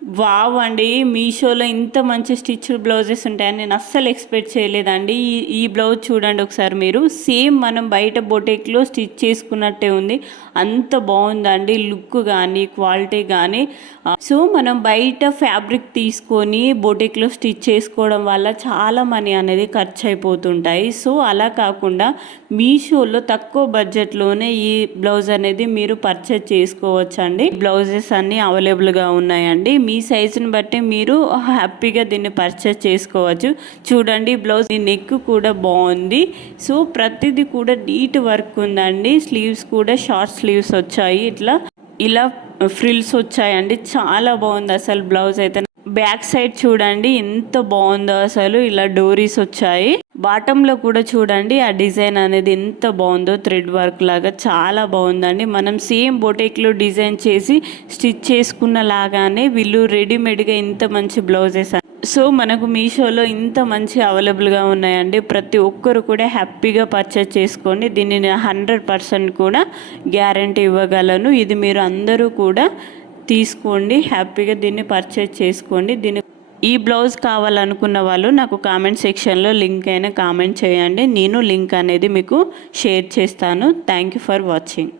Wow అండి! మీషోలో ఇంత మంచి స్టిచ్డ్ బ్లౌజెస్ ఉంటాయని నేను అస్సలు ఎక్స్పెక్ట్ చేయలేదండి. ఈ బ్లౌజ్ చూడండి ఒకసారి మీరు. సేమ్ మనం బయట బొటిక్లో స్టిచ్ చేసుకున్నట్టే ఉంది. అంత బాగుందండి లుక్ కానీ క్వాలిటీ కానీ. సో మనం బయట ఫ్యాబ్రిక్ తీసుకొని బొటిక్లో స్టిచ్ చేసుకోవడం వల్ల చాలా మనీ అనేది ఖర్చు అయిపోతుంటాయి. సో అలా కాకుండా మీషోలో తక్కువ బడ్జెట్లోనే ఈ బ్లౌజ్ అనేది మీరు పర్చేజ్ చేసుకోవచ్చండి. బ్లౌజెస్ అన్నీ అవైలబుల్గా ఉన్నాయండి. మీ సైజుని బట్టి మీరు హ్యాపీగా దీన్ని పర్చేస్ చేసుకోవచ్చు. చూడండి బ్లౌజ్ నెక్ కూడా బాగుంది. సో ప్రతిదీ కూడా నీట్ వర్క్ ఉందండి. స్లీవ్స్ కూడా షార్ట్ స్లీవ్స్ వచ్చాయి. ఇలా ఫ్రిల్స్ వచ్చాయండి. చాలా బాగుంది అసలు బ్లౌజ్ అయితే. బ్యాక్ సైడ్ చూడండి ఎంత బాగుందో అసలు. ఇలా డోరీస్ వచ్చాయి. బాటంలో కూడా చూడండి ఆ డిజైన్ అనేది ఎంత బాగుందో, థ్రెడ్ వర్క్ లాగా చాలా బాగుందండి. మనం సేమ్ బొటిక్లో డిజైన్ చేసి స్టిచ్ చేసుకున్న లాగానే వీళ్ళు రెడీమేడ్గా ఇంత మంచి బ్లౌజెస్. సో మనకు మీషోలో ఇంత మంచి అవైలబుల్గా ఉన్నాయండి. ప్రతి ఒక్కరు కూడా హ్యాపీగా పర్చేస్ చేసుకోండి. దీన్ని 100% కూడా గ్యారంటీ ఇవ్వగలను. ఇది మీరు అందరూ కూడా తీసుకోండి, హ్యాపీగా దీన్ని పర్చేస్ చేసుకోండి. ఈ బ్లౌజ్ కావాలనుకున్న వాళ్ళు నాకు కామెంట్ సెక్షన్లో లింక్ అయినా కామెంట్ చేయండి. నేను లింక్ అనేది మీకు షేర్ చేస్తాను. Thank you for watching.